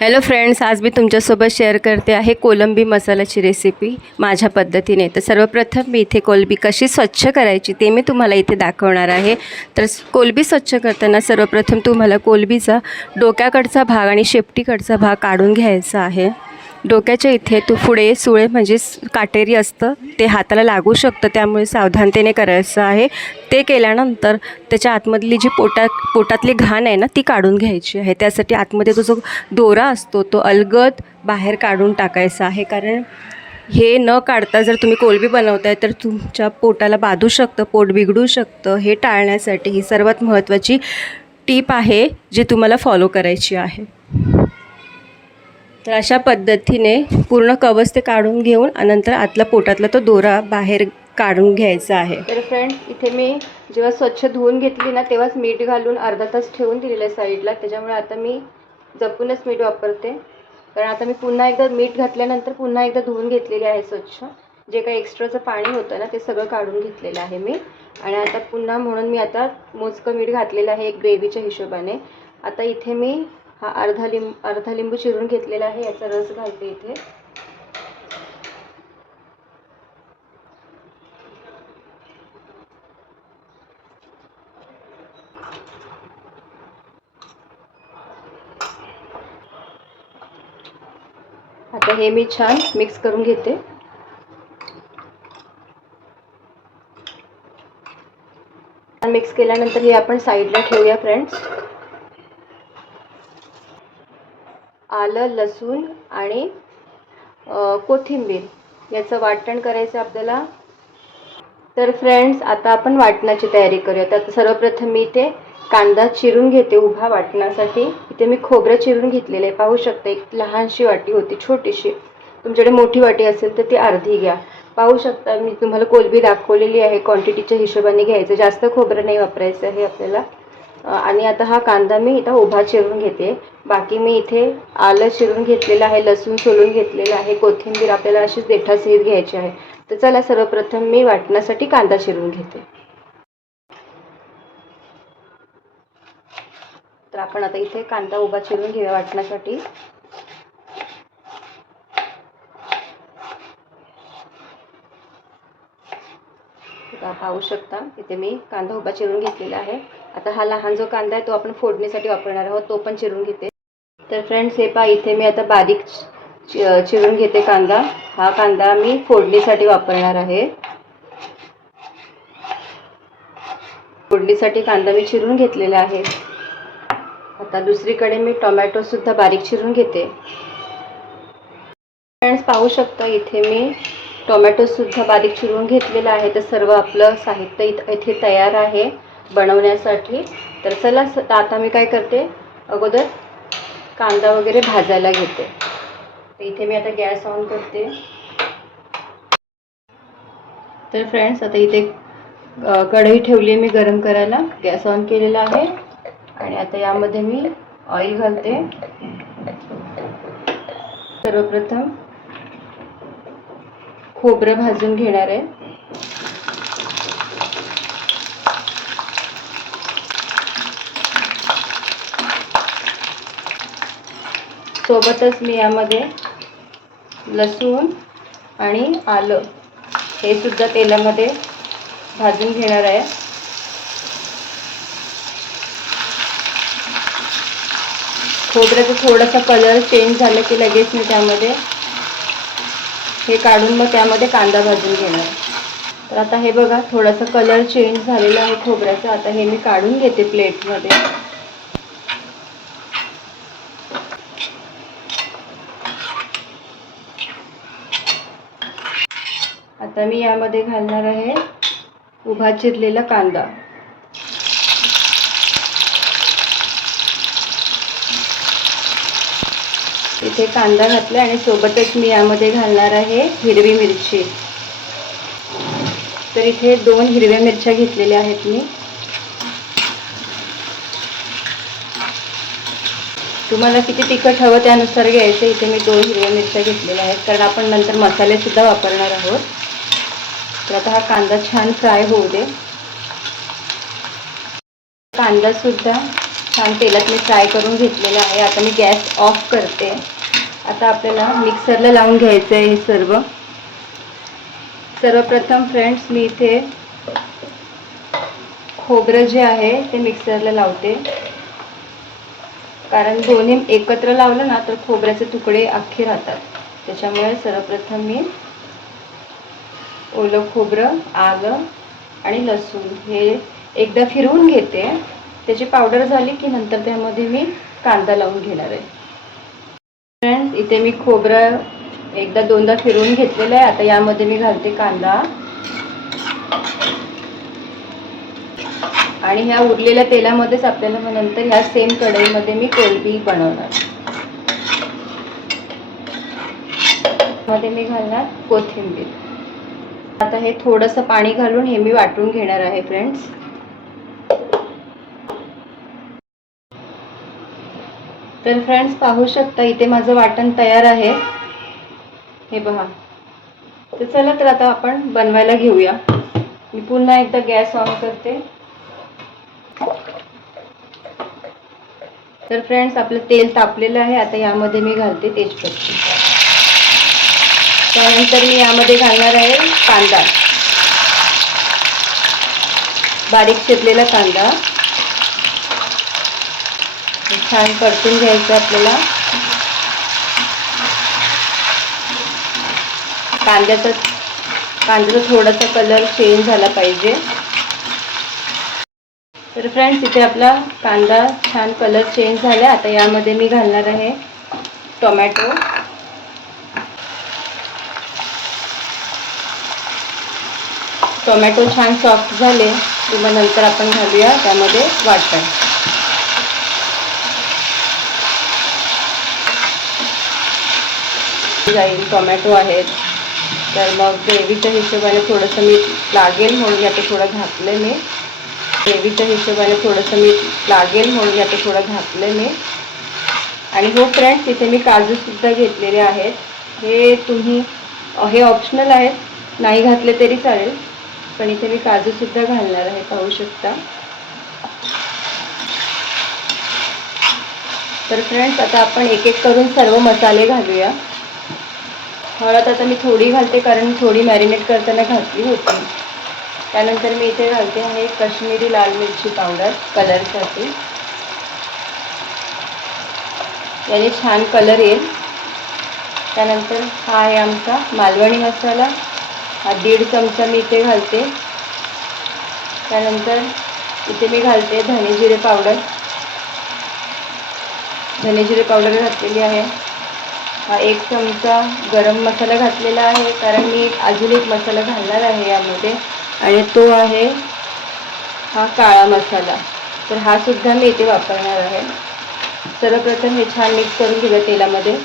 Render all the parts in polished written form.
Hello friends, आज मी तुमच्यासोबत share करते आहे कोलंबी मसाल्याची रेसिपी माझ्या पद्धतीने। तर सर्वप्रथम मी इथे कोलंबी कशी स्वच्छ करायची ते मी तुम्हाला इथे दाखवणार आहे। तर कोलंबी स्वच्छ करताना सर्वप्रथम तुम्हाला कोलंबीचा डोक्याकडचा भाग आणि शेपटीकडचा भाग काढून घ्यायचा आहे। डोक्याच्या इथे पुढे सुळे म्हणजे काटेरी असतं, ते हाताला लागू शकतं, त्यामुळे सावधानतेने करायचं आहे। ते केल्यानंतर त्याच्या आतमधली जी पोटातली घाण आहे ना, ती काढून घ्यायची आहे। त्यासाठी आतमध्ये तो जो दोरा असतो तो अलगद बाहेर काढून टाकायचा आहे, कारण हे न काढता जर तुम्ही कोलंबी बनवताय तर तुमच्या पोटाला बाधू शकतं, पोट बिघडू शकतं। हे टाळण्यासाठी ही सर्वात महत्त्वाची टीप आहे जी तुम्हाला फॉलो करायची आहे। तर अशा पद्धतीने पूर्ण कवच ते काढून घेऊन नंतर आतला पोटातला तो दोरा बाहेर काढून घ्यायचा आहे। तर फ्रेंड्स, इथे मी जेव्हा स्वच्छ धुवून घेतली ना तेव्हाच मीठ घालून अर्धा तास ठेवून दिलेलं आहे साईडला। त्याच्यामुळे आता मी जपूनच मीठ वापरते, कारण आता मी पुन्हा एकदा मीठ घातल्यानंतर पुन्हा एकदा धुवून घेतलेले आहे स्वच्छ। जे काही एक्स्ट्राचं पाणी होतं ना ते सगळं काढून घेतलेलं आहे मी। आणि आता पुन्हा म्हणून मी आता मोजकं मीठ घातलेलं आहे एक ग्रेव्हीच्या हिशोबाने। आता इथे मी हा अर्धा लिंबू चिरून घेतलेला आहे, याचा रस घालते इथे। आता हे मी छान मिक्स करून घेते। मिक्स केल्यानंतर हे आपण साईडला ठेवूया फ्रेंड्स। आलं, लसूण आणि कोथिंबीर याचं वाटण करायचं आपल्याला। तर फ्रेंड्स, आता आपण वाटणाची तयारी करूया। तर सर्वप्रथम मी इथे कांदा चिरून घेते उभा वाटणासाठी। इथे मी खोबरं चिरून घेतलेलं आहे, पाहू शकता। एक लहानशी वाटी होती, छोटीशी। तुमच्याकडे मोठी वाटी असेल तर ती अर्धी घ्या। पाहू शकता मी तुम्हाला कोलंबी दाखवलेली आहे, क्वांटिटीच्या हिशोबाने घ्यायचं, जास्त खोबरं नाही वापरायचं आहे आपल्याला। आणि आता हा कांदा मी इथं उभा चिरून घेते। बाकी मी इथे आलं चिरून घेतलेलं आहे, लसूण सोलून घेतलेलं आहे, कोथिंबीर आपल्याला अशीच देठासहित घ्यायची आहे। तर चला सर्वप्रथम मी वाटण्यासाठी कांदा चिरून घेते। तर आपण आता इथे कांदा उभा चिरून घेऊया वाटण्यासाठी। पाहू शकता इथे मी कांदा उभा चिरून घेतलेला आहे। आता हा लहान जो कांदा आहे तो आपण फोडणीसाठी वापरणार आहोत, तो पण चिरून घेते। तर फ्रेंड्स, हे पहा इथे मी आता बारीक चिरून घेते कांदा। हा कांदा मी फोडणीसाठी वापरणार आहे। फोडणीसाठी कांदा मी चिरून घेतलेला आहे। आता दुसरीकडे मी टोमॅटो सुद्धा बारीक चिरून घेते। फ्रेंड्स, पाहू शकता इथे मी टोमॅटो सुद्धा बारीक चिरून घेतलेला आहे। तर सर्व आपलं साहित्य इथे तयार आहे बनवण्यासाठी। तर चला आता मी काय करते, अगोदर कांदा वगैरे भाजायला घेते। तर इथे मी आता गॅस ऑन करते। तर फ्रेंड्स, आता इथे कढई ठेवली मी गरम करायला, गॅस ऑन केलेला आहे। आणि आता यामध्ये मी ऑइल घालते। सर्वप्रथम खोबरं भाजून घेणार आहे। सोबतच मी यामध्ये लसूण आणि आलं हे सुद्धा तेलामध्ये भाजून घेणार आहे। खोबऱ्याचा थोडासा कलर चेंज झाला की लगेच मी त्यामध्ये हे काढून मग त्यामध्ये कांदा भाजून घेणार। तर आता हे बघा, थोडासा कलर चेंज झालेला आहे खोबऱ्याचा। आता हे मी काढून घेते प्लेटमध्ये। आता मी यामध्ये घालणार आहे उभा चिरलेला कांदा। इथे कांदा घातला आणि सोबतच मी यामध्ये घालणार आहे हिरवी मिरची। तर इथे 2 हिरव्या मिरच्या घेतलेल्या आहेत मी। तुम्हाला किती तिखट हवं त्यानुसार घ्यायचं। इथे मी 2 हिरव्या मिरच्या घेतलेल्या आहेत, कारण आपण नंतर मसाले सुद्धा वापरणार आहोत। तर आता हा कांदा छान फ्राय होऊ दे। कांदा सुद्धा छान तेलात मी फ्राय करून घेतलेलं आहे. आता मी गॅस ऑफ करते. आता आपल्याला मिक्सरला लावून घ्यायचं आहे हे सर्वप्रथम फ्रेंड्स मी इथे खोबरं जे आहे ते मिक्सरला लावते, कारण दोन्ही एकत्र लावलं ना तर खोबऱ्याचे तुकडे अख्खे राहतात. त्याच्यामुळे सर्वप्रथम मी ओलं खोबरं, आलं आणि लसूण हे एकदा फिरवून घेते. त्याची पावडर झाली की नंतर त्यामध्ये मी कांदा लावून घेणार आहे. फ्रेंड्स, इथे मी खोबरं एकदा दोनदा फिरवून घेतलेलं आहे. आता यामध्ये मी घालते कांदा आणि ह्या उरलेल्या तेलामध्येच आपल्याला मग नंतर ह्या सेम कढईमध्ये मी कोलंबी बनवणार. मध्ये मी घालणार कोथिंबीर. आता हे थोडंसं पाणी घालून हे मी वाटून घेणार आहे फ्रेंड्स. तर फ्रेंड्स पाहू शकता इथे माझं वाटण तयार आहे, हे बघा. तर चला तर आता आपण बनवायला घेऊया. मी पुन्हा एकदा गॅस ऑन करते. तर फ्रेंड्स आपलं तेल तापलेलं आहे. आता यामध्ये मी घालते तेजपत्ता. त्यानंतर मी यामध्ये घालणार आहे कांदा, बारीक चिरलेला कांदा. छान परतून घ्यायचं आपल्याला. कांद्याचा थोडासा कलर चेंज झाला पाहिजे. तर फ्रेंड्स इथे आपला कांदा छान कलर चेंज झाला. आता यामध्ये मी घालणार आहे टोमॅटो. टोमॅटो छान सॉफ्ट झाले की मग नंतर आपण घालूया त्यामध्ये वाटण. जाईल टोमॅटो आहेत तर मग ग्रेव्हीच्या हिशोबाने थोडंसं मीठ लागेल म्हणून आता थोडं घातलं मी. आणि हो फ्रेंड्स, इथे मी काजूसुद्धा घेतलेले आहेत. हे ऑप्शनल आहेत, नाही घातले तरी चालेल, पण इथे मी काजूसुद्धा घालणार आहे, पाहू शकता. तर फ्रेंड्स आता आपण एक एक करून सर्व मसाले घालूया. हळद आता मी थोडी घालते कारण थोडी मॅरिनेट करताना घातली होती. त्यानंतर मी इथे घालते आहे काश्मीरी लाल मिरची पावडर कलरसाठी. याने छान कलर येईल. त्यानंतर हा आहे आमचा मालवणी मसाला, हा 1.5 चमचा मी इथे घालते. त्यानंतर इथे मी घालते धने जिरे पावडर घातलेली आहे. हा 1 चमचा गरम मसाला घातलेला आहे, कारण मी अजून एक मसाला घालणार आहे यामध्ये, आणि तो आहे हा काळा मसाला. तर हा सुद्धा मी इथे वापरणार आहे. सर्वप्रथम हे छान मिक्स करून घेऊया तेलामध्ये.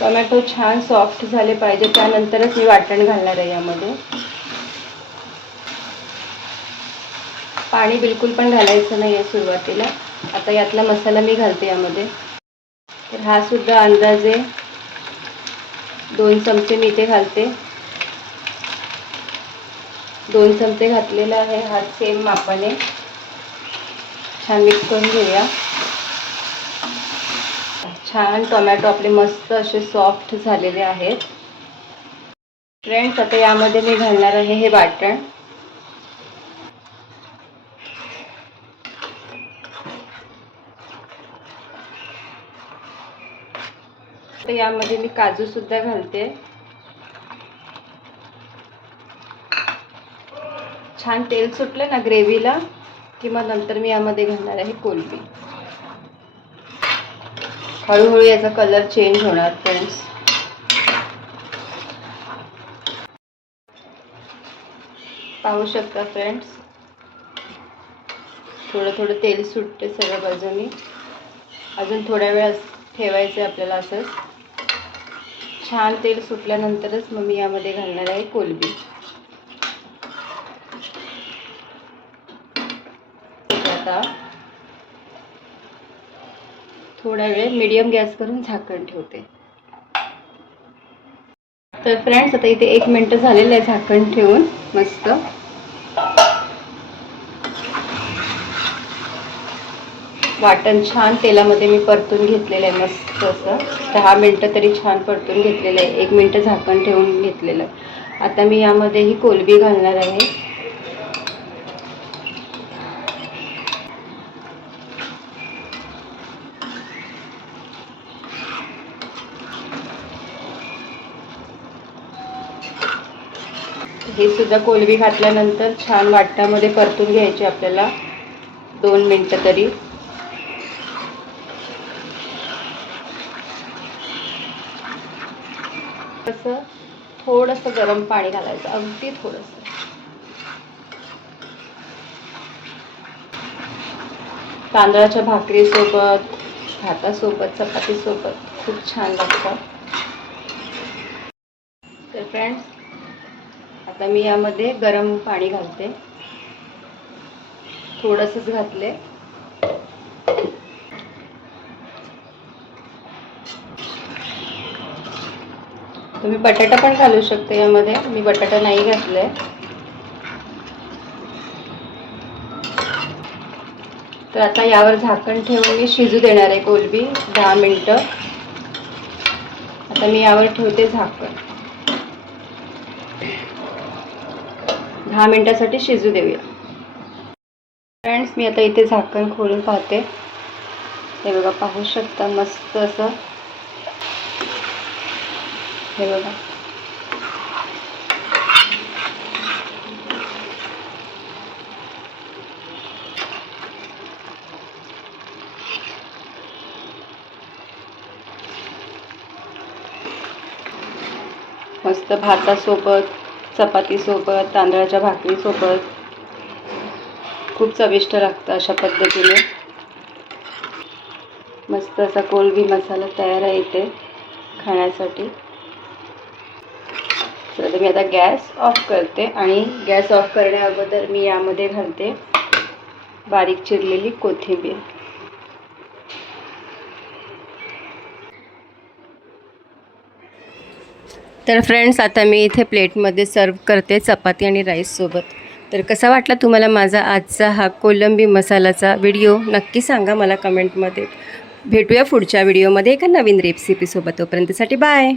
टोमॅटो छान सॉफ्ट झाले पाहिजे, त्यानंतरच मी वाटण घालणार आहे यामध्ये. पाणी बिलकुल पण घालायचं नाही आहे सुरुवातीला. आता यातला मसाला मी घालते यामध्ये. तर हा सुद्धा अंदाजे 2 चमचे मी इथे घालते. 2 चमचे घातलेला आहे. हा सेम मापाने छान मिक्स करून घेऊया. छान टोमॅटो आपले मस्त असे सॉफ्ट झालेले आहेत. फ्रेंड्स आता यामध्ये मी घालणार आहे हे वाटण. तर यामध्ये मी काजू सुद्धा घालते. छान तेल सुटलं ना ग्रेव्हीला की मग नंतर मी यामध्ये घालणार आहे कोलंबी. हळूहळू याचा कलर चेंज होणार फ्रेंड्स. पाहू शकता फ्रेंड्स, थोडं तेल सुटते सर्व बाजूनी. अजून थोड्या वेळ ठेवायचं आपल्याला असंच. छान तेल सुटल्यानंतरच मग मी यामध्ये घालणार आहे कोलंबी. आता थोडा वेळ मीडियम गॅस करून झाकण ठेवते. तर फ्रेंड्स आता इथे 1 मिनिट झालेलं आहे झाकण ठेवून मस्त. वाटण छान तेलामध्ये मी परतून घेतलेलं आहे मस्त असं. 10 मिनिटं तरी छान परतून घेतलेलं आहे. 1 मिनिट झाकण ठेवून घेतलेलं आहे. आता मी यामध्ये ही कोलंबी घालणार आहे. हे सुद्धा कोलंबी घातल्यानंतर छान वाटणामध्ये परतून घ्यायची आपल्याला 2 मिनिटं तरी. असं थोडंसं गरम पाणी घालायचं, अगदी थोडंसं. तांदळाच्या भाकरीसोबत, भातासोबत, चपातीसोबत खूप छान लागतं. तर फ्रेंड्स आता मी यामध्ये गरम पाणी घालते, थोडंसंच घातले. तुम्ही बटाटा पण घालू शकते यामध्ये, मी बटाटा नाही घातलाय. तर आता यावर झाकण ठेवून मी शिजू देणार आहे कोलंबी 10 मिनिटं. आता मी यावर ठेवते झाकण. 10 मिनिटासाठी शिजू देऊया. फ्रेंड्स मी आता इथे झाकण खोलून पाहते. हे बघा, पाहू शकता मस्त असं. हे बघा, मस्त भातासोबत, चपातीसोबत, तांदळाच्या भाकरीसोबत खूप चविष्ट लागतं. अशा पद्धतीने मस्त असा कोलंबी मसाला तयार आहे इथे खाण्यासाठी. तर मी आता गॅस ऑफ करते आणि गॅस ऑफ करण्या अगोदर मी यामध्ये घालते बारीक चिरलेली कोथिंबीर. तर फ्रेंड्स आता मी इथे प्लेटमध्ये सर्व करते चपाती आणि राईससोबत. तर कसा वाटला तुम्हाला माझा आजचा हा कोलंबी मसालाचा व्हिडिओ नक्की सांगा मला कमेंटमध्ये. भेटूया पुढच्या व्हिडिओमध्ये एका नवीन रेसिपीसोबत. तोपर्यंतसाठी बाय.